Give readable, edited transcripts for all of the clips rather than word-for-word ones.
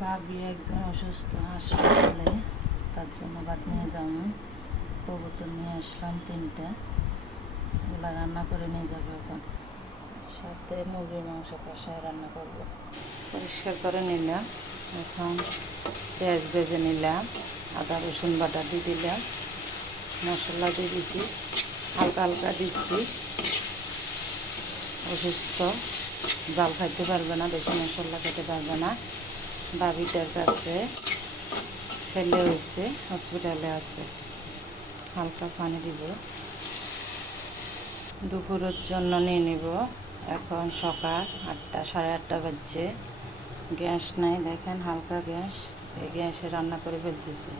ভাবি একজন অসুস্থ হাসপাতালে, তার জন্য ভাত নিয়ে যাবো। কবুতর নিয়ে আসলাম 3টা, ওগুলো রান্না করে নিয়ে যাবো এখন। সাথে মুরগির মাংস কষায় রান্না করব। পরিষ্কার করে নিলাম, এখন পেঁয়াজ ভেজে নিলাম, আদা রসুন বাটা দিয়ে দিলাম, মশলা দিয়ে দিচ্ছি, হালকা হালকা দিচ্ছি। অসুস্থ, জাল খাইতে পারবে না, বেশি মশলা খেতে পারবে না। ভাবিটার কাছে ছেলে হয়েছে, হসপিটালে আছে। হালকা পানি দিব। দুপুরের জন্য নিয়ে নিব। এখন সকাল 8টা, সাড়ে 8টা বাজছে। গ্যাস নাই, দেখেন হালকা গ্যাস, এই গ্যাসে রান্না করে ফেলতেছি।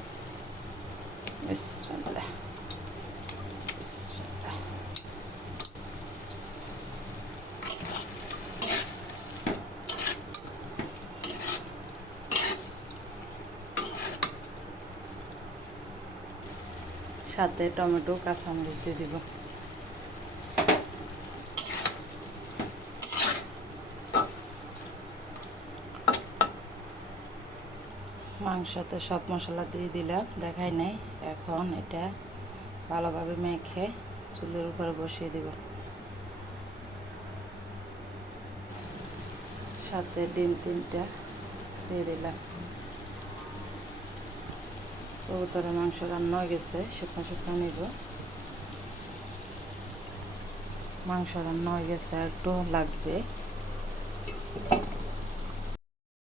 বিসমিল্লাহ বিসমিল্লাহ। সাথে টমেটো কাঁচামরিচ দিয়ে দিব। মাংসতে সব মশলা দিয়ে দিলাম, দেখাই নাই। এখন এটা ভালোভাবে মেখে চুলের উপরে বসিয়ে দিব। সাথে ডিম 3টা দিয়ে দিলাম। কবুতরের মাংস রান্না হয়ে গেছে, শুকনো শুকনো নিব। মাংস রান্না হয়ে গেছে, একটু লাগবে।